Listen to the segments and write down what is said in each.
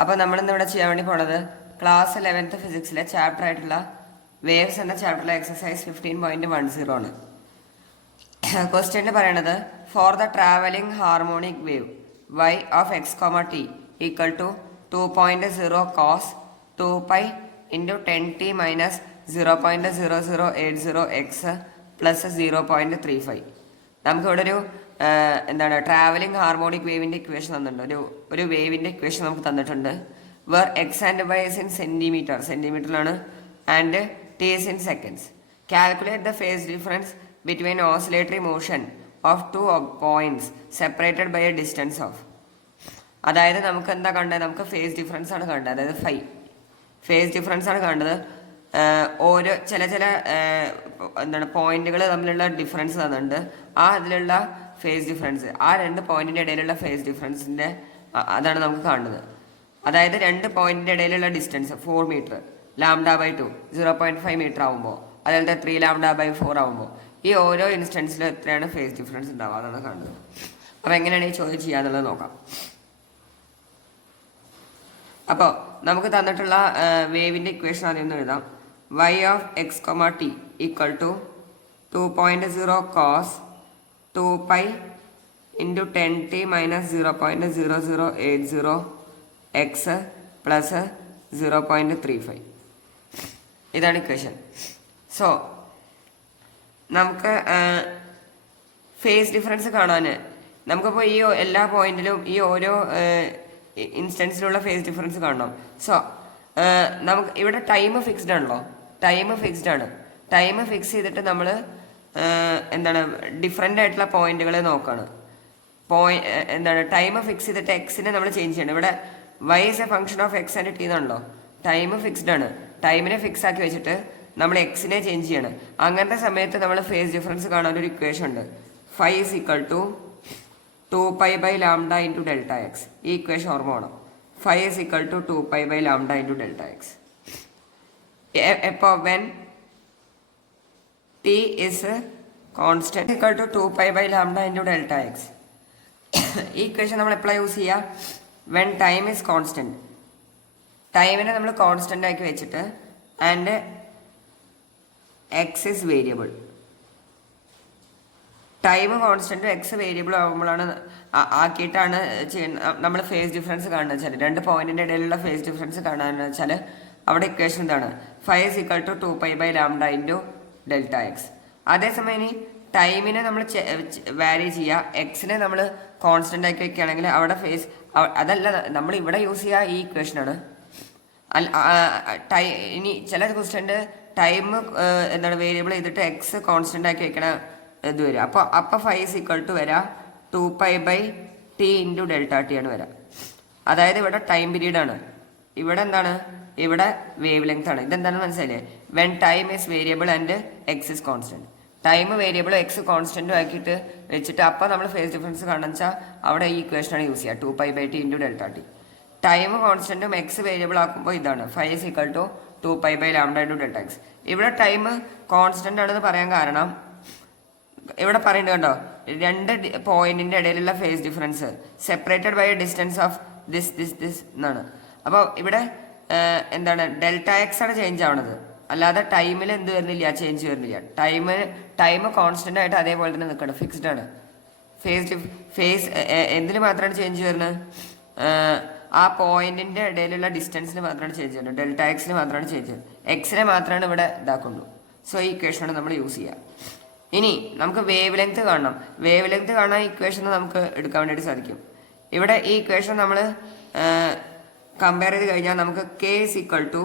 അപ്പോൾ നമ്മളിന്ന് ഇവിടെ ചെയ്യാൻ വേണ്ടി പോണത് ക്ലാസ് 11th ഫിസിക്സിലെ ചാപ്റ്റർ ആയിട്ടുള്ള വേവ്സ് എന്ന ചാപ്റ്ററിലെ എക്സസൈസ് 15.10 ആണ്. ക്വസ്റ്റ്യനിൽ പറയണത് for the travelling harmonic wave y of X comma T equal to 2.0 cos 2π into 10t minus 0.0080 X plus 0.35. നമുക്കിവിടെ ഒരു ട്രാവലിംഗ് ഹാർമോണിക് വേവിൻ്റെ ഇക്വേഷൻ തന്നിട്ടുണ്ട്. ഒരു വേവിൻ്റെ ഇക്വേഷൻ നമുക്ക് തന്നിട്ടുണ്ട്. Where x and y is in സെൻറ്റിമീറ്ററിലാണ് and t is in seconds. Calculate the phase difference between oscillatory motion of two points separated by a distance of. അതായത് നമുക്ക് എന്താ കണ്ടത്, നമുക്ക് ഫേസ് ഡിഫറൻസ് ആണ് കണ്ടത്. അതായത് ഫേസ് ഡിഫറൻസ് ആണ് കണ്ടത്. ഓരോ ചില പോയിന്റുകൾ തമ്മിലുള്ള ഡിഫറൻസ് തന്നിട്ടുണ്ട്. അതിലുള്ള ഫേസ് ഡിഫറൻസ്, ആ രണ്ട് പോയിന്റിൻ്റെ ഇടയിലുള്ള ഫേസ് ഡിഫറൻസിൻ്റെ അതാണ് നമുക്ക് കാണുന്നത്. അതായത് രണ്ട് പോയിന്റിൻ്റെ ഇടയിലുള്ള ഡിസ്റ്റൻസ് 4 മീറ്റർ, λ/2 0.5 മീറ്റർ ആകുമ്പോൾ, അതുപോലെ 3 λ/4 ആകുമ്പോൾ ഈ ഓരോ ഇൻസ്റ്റൻസിലും എത്രയാണ് ഫേസ് ഡിഫറൻസ് ഉണ്ടാവുക അതാണ് കാണുന്നത്. അപ്പോൾ എങ്ങനെയാണ് ഈ ചോദ്യം ചെയ്യാന്നുള്ളത് നോക്കാം. അപ്പോൾ നമുക്ക് തന്നിട്ടുള്ള വേവിൻ്റെ ഇക്വേഷൻ ആദ്യം ഒന്ന് എഴുതാം. y of X comma T equal to 2.0 cos 2π into 10t minus 0.0080 X plus 0.35. ഇതാണ് ഇക്വേഷൻ. സോ നമുക്ക് ഫേസ് ഡിഫറൻസ് കാണാൻ നമുക്കിപ്പോൾ ഈ എല്ലാ പോയിന്റിലും ഈ ഓരോ ഇൻസ്റ്റൻസിലുള്ള ഫേസ് ഡിഫറൻസ് കാണണം. സോ നമുക്ക് ഇവിടെ ടൈം ഫിക്സ്ഡ് ആണല്ലോ, ടൈം ഫിക്സ് ചെയ്തിട്ട് നമ്മൾ ഡിഫറെൻ്റ് ആയിട്ടുള്ള പോയിന്റുകൾ നോക്കണം. ടൈം ഫിക്സ് ചെയ്തിട്ട് എക്സിനെ നമ്മൾ ചേഞ്ച് ചെയ്യണം. ഇവിടെ y is A function of X and T എന്നാണല്ലോ. ടൈം ഫിക്സ്ഡ് ആണ്, ടൈമിനെ ഫിക്സ് ആക്കി വെച്ചിട്ട് നമ്മൾ എക്സിനെ ചേഞ്ച് ചെയ്യണം. അങ്ങനത്തെ സമയത്ത് നമ്മൾ ഫേസ് ഡിഫറൻസ് കാണാൻ ഒരു ഇക്വേഷൻ ഉണ്ട്. φ is equal to 2π/λ into delta x. ഈ ഇക്വേഷൻ ഓർമ്മ വേണം. φ is equal to 2π/λ into delta x. അപ്പോൾ when t is constant equal to 2π/λ into delta x. ഈ ഇക്വേഷൻ നമ്മൾ എപ്പോഴാണ് യൂസ് ചെയ്യുക? When time is constant. ടൈമിനെ നമ്മൾ കോൺസ്റ്റന്റ് ആക്കി വെച്ചിട്ട് and x is variable. Time കോൺസ്റ്റന്റും എക്സ് വേരിയബിൾ ആകുമ്പോഴാണ് ആക്കിയിട്ടാണ് നമ്മൾ ഫേസ് ഡിഫറൻസ് കാണുന്നത് വെച്ചാൽ, രണ്ട് പോയിന്റിൻ്റെ ഇടയിലുള്ള ഫേസ് ഡിഫറൻസ് കാണാന്ന് വെച്ചാൽ അവിടെ ഇക്വേഷൻ എന്താണ്? φ is equal to 2π/λ into delta x. അതേസമയം ഇനി ടൈമിനെ നമ്മൾ വാരി ചെയ്യുക, എക്സിനെ നമ്മൾ കോൺസ്റ്റന്റ് ആക്കി വെക്കുകയാണെങ്കിൽ അവിടെ ഫേസ് അതല്ല നമ്മൾ ഇവിടെ യൂസ് ചെയ്യുക ഈ ഇക്വേഷനാണ്. ഇനി ചില ക്വസ്റ്റ്യൻ്റെ ടൈം വേരിയബിൾ ചെയ്തിട്ട് എക്സ് കോൺസ്റ്റന്റ് ആക്കി വെക്കണ ഇത് വരിക. അപ്പോൾ φ ഇസ് ഈക്വൽ ടു വരാം 2π/t ഇൻറ്റു ഡെൽറ്റ ടി ആണ് വരാം. അതായത് ഇവിടെ ടൈം പീരീഡ് ആണ്, ഇവിടെ ഇവിടെ വേവ് ലെങ്ത് ആണ്. ഇതെന്താണെന്ന് മനസ്സിലായില്ലേ? When time is variable and x is constant. Time വേരിയബിളും എക്സ് കോൺസ്റ്റന്റും ആക്കിയിട്ട് വെച്ചിട്ട് അപ്പോൾ നമ്മൾ ഫേസ് ഡിഫറൻസ് കാണുക വെച്ചാൽ അവിടെ ഈ ഇക്വേഷനാണ് യൂസ് ചെയ്യുക, 2π/t into delta t. Time കോൺസ്റ്റന്റും എക്സ് വേരിയബിൾ ആക്കുമ്പോൾ ഇതാണ് φ is equal to 2π/λ into delta x. ഇവിടെ ടൈം കോൺസ്റ്റന്റ് ആണെന്ന് പറയാൻ കാരണം ഇവിടെ പറയുന്നത് കണ്ടോ, രണ്ട് പോയിന്റിന്റെ ഇടയിലുള്ള phase difference separated by a distance of this എന്നാണ്. അപ്പോൾ ഇവിടെ ഡെൽറ്റ എക്സ് ആണ് ചേഞ്ച് ആവണത്, അല്ലാതെ ടൈമിൽ എന്ത് വരുന്നില്ല, ചേഞ്ച് വരുന്നില്ല. ടൈം കോൺസ്റ്റന്റ് ആയിട്ട് അതേപോലെ തന്നെ നിൽക്കണം, ഫിക്സ്ഡ് ആണ്. ഫേസ് എന്തിന് മാത്രമാണ് ചേഞ്ച് വരുന്നത്? ആ പോയിന്റിന്റെ ഇടയിലുള്ള ഡിസ്റ്റൻസിന് മാത്രമാണ് ചേഞ്ച് വരുന്നത്, ഡെൽറ്റ എക്സിന് മാത്രമാണ് ചേഞ്ച് വരുന്നത്. എക്സിനെ മാത്രമാണ് ഇവിടെ ഇതാക്കുള്ളൂ. സോ ഈ ഇക്വേഷനാണ് നമ്മൾ യൂസ് ചെയ്യുക. ഇനി നമുക്ക് വേവ് ലെങ്ത് കാണണം. വേവ് ലെങ്ത് കാണാൻ ഇക്വേഷൻ നമുക്ക് എടുക്കാൻ വേണ്ടിയിട്ട് സാധിക്കും. ഇവിടെ ഈ ഇക്വേഷൻ നമ്മൾ കമ്പയർ ചെയ്ത് കഴിഞ്ഞാൽ നമുക്ക് k is equal to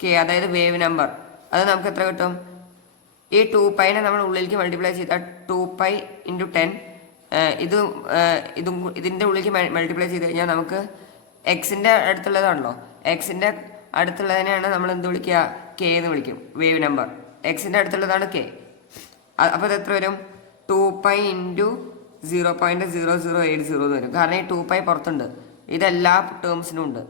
k, അതായത് വേവ് നമ്പർ, അത് നമുക്ക് എത്ര കിട്ടും? ഈ 2πനെ നമ്മൾ ഉള്ളിലേക്ക് മൾട്ടിപ്ലൈ ചെയ്താൽ 2π ഇൻറ്റു 10 ഇതിൻ്റെ ഉള്ളിലേക്ക് മൾട്ടിപ്ലൈ ചെയ്ത് കഴിഞ്ഞാൽ നമുക്ക് എക്സിൻ്റെ അടുത്തുള്ളതാണല്ലോ, എക്സിൻ്റെ അടുത്തുള്ളതിനെയാണ് നമ്മൾ എന്ത് വിളിക്കുക? k എന്ന് വിളിക്കും. വേവ് നമ്പർ എക്സിൻ്റെ അടുത്തുള്ളതാണ് k. അപ്പോൾ ഇത് എത്ര വരും? 2π ഇൻറ്റു 0.0080 എന്ന് വരും. കാരണം ഈ 2π പുറത്തുണ്ട്, ഇതെല്ലാ ടേംസിനും ഉണ്ട്.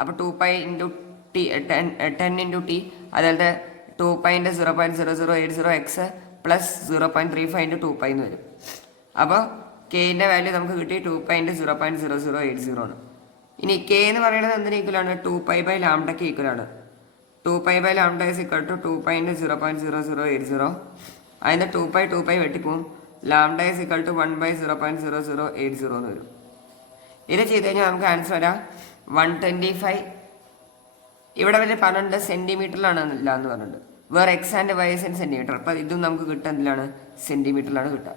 അപ്പോൾ 2π ഇൻറ്റു ടി 10 ഇൻറ്റു ടി, അതുപോലെ 2π ഇൻറ്റു 0.0080 എക്സ് പ്ലസ് 0.35 ഇൻറ്റു 2π എന്ന് വരും. അപ്പോൾ കെയിൻ്റെ വാല്യൂ നമുക്ക് കിട്ടി 2π ഇൻറ്റു 0.0080 ആണ്. ഇനി കെ എന്ന് പറയുന്നത് എന്തിന് ഈക്വലാണ്? 2π/λക്ക് ഈക്വലാണ്. 2π/λ ഇസ് ഈക്വൽ ടു 2.0.0080. അതിന് 2π വെട്ടിപ്പോവും. ലാംഡ ഇസ് ഈക്വൽ ടു 1/0.0080 എന്ന് വരും. ഇത് ചെയ്ത് കഴിഞ്ഞാൽ നമുക്ക് ആൻസർ വരാം 125. ഇവിടെ വരെ പറഞ്ഞിട്ടുണ്ട് സെന്റിമീറ്ററിലാണ് ഇല്ല എന്ന് പറഞ്ഞിട്ടുണ്ട്. വേറെ x and y in centimetre. അപ്പം ഇതും നമുക്ക് കിട്ടുക എന്തിലാണ്? സെന്റിമീറ്ററിലാണ് കിട്ടുക.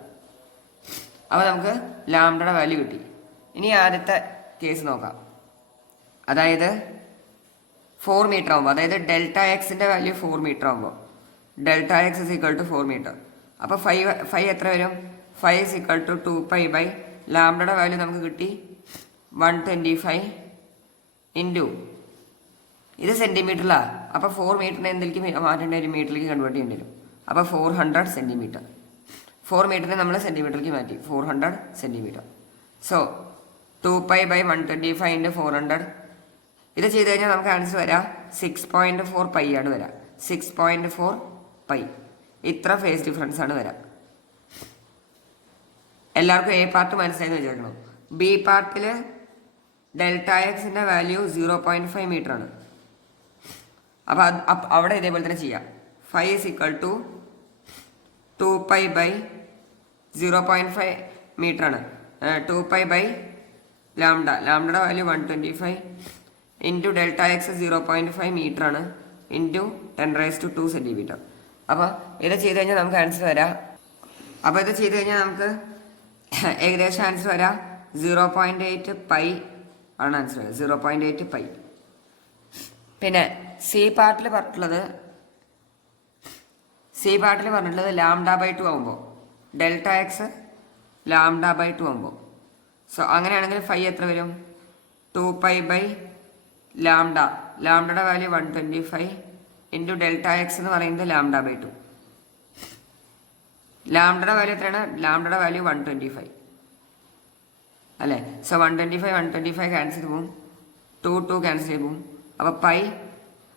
അപ്പോൾ നമുക്ക് ലാംഡയുടെ വാല്യൂ കിട്ടി. ഇനി ആദ്യത്തെ കേസ് നോക്കാം. അതായത് 4 മീറ്റർ ആകുമ്പോൾ, അതായത് ഡെൽറ്റ എക്സിൻ്റെ വാല്യൂ 4 മീറ്റർ ആകുമ്പോൾ delta x is equal to 4 metre. അപ്പോൾ 5 എത്ര വരും? 5 ഇസ് ഈക്വൽ ടു 2π/ ലാംഡയുടെ വാല്യൂ നമുക്ക് കിട്ടി 125 ഇൻറ്റു ഇത് സെൻറ്റിമീറ്ററിലാണ്. അപ്പോൾ 4 മീറ്ററിനെ എന്തിലേക്ക് മാറ്റേണ്ടി വരും? മീറ്ററിലേക്ക് കൺവേർട്ട് ചെയ്യേണ്ടി വരും. അപ്പോൾ 400 സെൻറ്റിമീറ്റർ. 4 മീറ്ററിനെ നമ്മൾ സെൻറ്റിമീറ്ററിലേക്ക് മാറ്റി 400 സെൻറ്റിമീറ്റർ. So 2π/125 into 400. ഇത് ചെയ്ത് കഴിഞ്ഞാൽ നമുക്ക് ആൻസർ വരാം 6.4 π ആണ് വരാം. 6.4 π. ഇത്ര ഫേസ് ഡിഫറൻസ് ആണ് വരാം. എല്ലാവർക്കും എ പാർട്ട് മനസ്സിലായെന്ന് വിചാരിക്കണം. ബി പാർട്ടിൽ ഡെൽറ്റ എക്സിൻ്റെ വാല്യൂ 0.5 മീറ്റർ ആണ്. അപ്പോൾ അവിടെ ഇതേപോലെ തന്നെ ചെയ്യാം. 5 ഇസ് ഈക്വൽ ടു 2π/0.5 മീറ്റർ ആണ്. 2π/λ. ലാംഡയുടെ value 125 into delta x 0.5 metre ആണ് ഇൻറ്റു 10⁻²² സെൻറ്റിമീറ്റർ. അപ്പോൾ ഇത് ചെയ്ത് കഴിഞ്ഞാൽ നമുക്ക് ആൻസർ വരാം. അപ്പോൾ ഇത് ചെയ്ത് കഴിഞ്ഞാൽ നമുക്ക് ഏകദേശം ആൻസർ വരാം 0.8 π ആണ് ആൻസർ വരിക. 0.8 π. പിന്നെ സി പാർട്ടിൽ പറഞ്ഞിട്ടുള്ളത് λ/2 ആകുമ്പോൾ ഡെൽറ്റ എക്സ് λ/2 ആകുമ്പോൾ. സോ അങ്ങനെയാണെങ്കിൽ 5 എത്ര വരും? 2π/λ. ലാംഡയുടെ വാല്യൂ 125 ഇൻറ്റു ഡെൽറ്റ എക്സ് എന്ന് പറയുന്നത് λ/2. ലാംഡയുടെ വാല്യൂ എത്രയാണ്? ലാംഡയുടെ വാല്യൂ 125 അല്ലേ? സോ 125 ക്യാൻസൽ ചെയ്ത് പോകും. 2 ക്യാൻസൽ ചെയ്ത് പോകും. അപ്പോൾ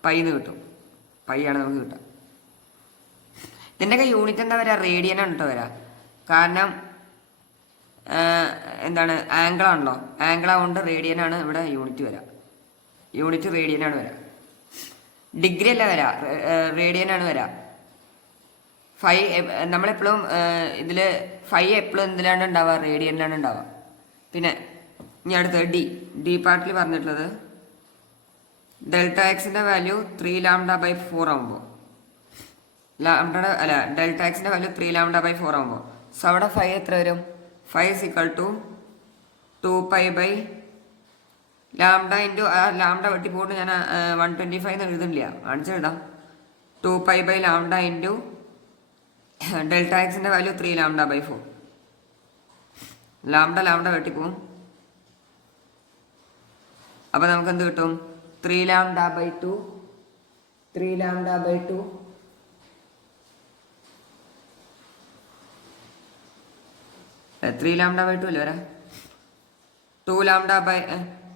പൈന്ന് കിട്ടും. പൈ ആണ് നമുക്ക് കിട്ടുക. ഇതിൻ്റെയൊക്കെ യൂണിറ്റ് എന്താ വരിക? റേഡിയനാണ് കേട്ടോ വരിക. കാരണം എന്താണ്? ആംഗിളാണല്ലോ. ആംഗിൾ ആവുകൊണ്ട് റേഡിയനാണ് ഇവിടെ യൂണിറ്റ് വരിക. യൂണിറ്റ് റേഡിയനാണ് വരിക. ഡിഗ്രി അല്ല വരിക, റേഡിയനാണ് വരിക. 5 നമ്മളെപ്പോഴും ഇതിൽ 5 എപ്പോഴും എന്തിലാണ് ഉണ്ടാവുക? റേഡിയനിലാണ് ഉണ്ടാവുക. പിന്നെ ഇനി അടുത്ത് ഡി പാർട്ടിൽ പറഞ്ഞിട്ടുള്ളത് ഡെൽറ്റ എക്സിൻ്റെ വാല്യൂ 3λ/4 ആകുമ്പോൾ ഡെൽറ്റ എക്സിൻ്റെ വാല്യൂ 3λ/4 ആകുമ്പോൾ സോ അവിടെ 5 എത്ര വരും? 5 is equal to 2π/λ into lambda വെട്ടി പോയിട്ട് ഞാൻ 125 എന്ന് എഴുതുന്നില്ല, കാണിച്ചെഴുതാം. 2π/λ ഇൻറ്റു ഡെൽറ്റ എക്സിൻ്റെ വാല്യൂ 3λ/4. ലാംഡ വെട്ടിപ്പോവും. അപ്പോൾ നമുക്ക് എന്ത് കിട്ടും? 3λ/2 3λ/2 3λ/2 അല്ലേ വരാ?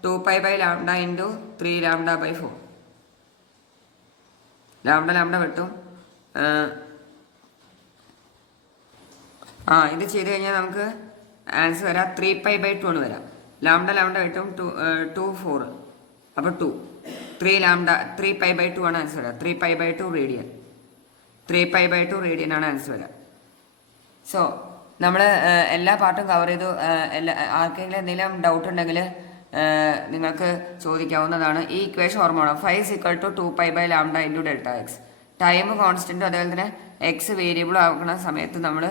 2π/λ ഇൻറ്റു 3λ/4. ലാംഡ വെട്ടും. ഇത് ചെയ്ത് കഴിഞ്ഞാൽ നമുക്ക് ആൻസർ വരാം 3π/2 ആണ് വരാം. ലാംഡ വെട്ടും. 2 4 അപ്പോൾ 2 3π/2 ആണ് ആൻസർ വരാം. 3π/2 റേഡിയൻ. 3π/2 റേഡിയൻ ആണ് ആൻസർ വരാം. സോ നമ്മൾ എല്ലാ പാർട്ടും കവർ ചെയ്തു. ആർക്കെങ്കിലും എന്തെങ്കിലും ഡൗട്ട് ഉണ്ടെങ്കിൽ നിങ്ങൾക്ക് ചോദിക്കാവുന്നതാണ്. ഈ ഇക്വേഷൻ ഓർമ്മ വേണം. 5 = 2π/λ ഇൻറ്റു ഡെൽറ്റ എക്സ്. ടൈം കോൺസ്റ്റൻറ്റും അതുപോലെ തന്നെ എക്സ് വേരിയബിളും ആക്കുന്ന സമയത്ത് നമ്മൾ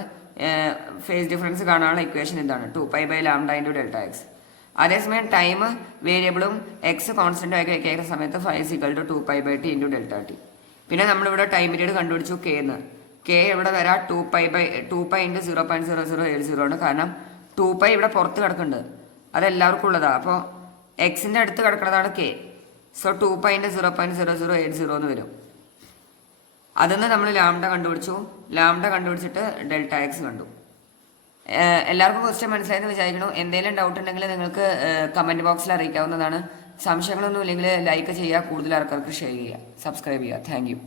ഫേസ് ഡിഫറൻസ് കാണാനുള്ള ഇക്വേഷൻ ഇതാണ് 2π/λ ഇൻറ്റു ഡെൽറ്റ എക്സ്. അതേസമയം ടൈം വേരിയബിളും എക്സ് കോൺസ്റ്റൻറ്റും ആയി കേൾക്കുന്ന സമയത്ത് 5 = 2π/t ഇൻറ്റു ഡെൽറ്റ ടി. പിന്നെ നമ്മളിവിടെ ടൈം പീരീഡ് കണ്ടുപിടിച്ചു കെ എന്ന്. കെ ഇവിടെ വരാം 2π ഇൻറ്റു 0.0080 ആണ്. കാരണം 2π ഇവിടെ പുറത്ത് കിടക്കുന്നുണ്ട്, അതെല്ലാവർക്കും ഉള്ളതാണ്. അപ്പോൾ എക്സിൻ്റെ അടുത്ത് കിടക്കുന്നതാണ് കെ. സോ 2π ഇൻറ്റു 0.0080 എന്ന് വരും. അതിന്ന് നമ്മൾ ലാംഡ കണ്ടുപിടിച്ചു. ലാംഡ കണ്ടുപിടിച്ചിട്ട് ഡെൽറ്റ എക്സ് കണ്ടു. എല്ലാവർക്കും ക്വസ്റ്റ്യൻ മനസ്സിലായെന്ന് വിചാരിക്കുന്നു. എന്തെങ്കിലും ഡൗട്ട് ഉണ്ടെങ്കിൽ നിങ്ങൾക്ക് കമൻറ്റ് ബോക്സിൽ അറിയിക്കാവുന്നതാണ്. സംശയങ്ങളൊന്നും ഇല്ലെങ്കിൽ ലൈക്ക് ചെയ്യുക, കൂടുതൽ ആൾക്കാർക്ക് ഷെയർ ചെയ്യുക, സബ്സ്ക്രൈബ് ചെയ്യുക. Thank you.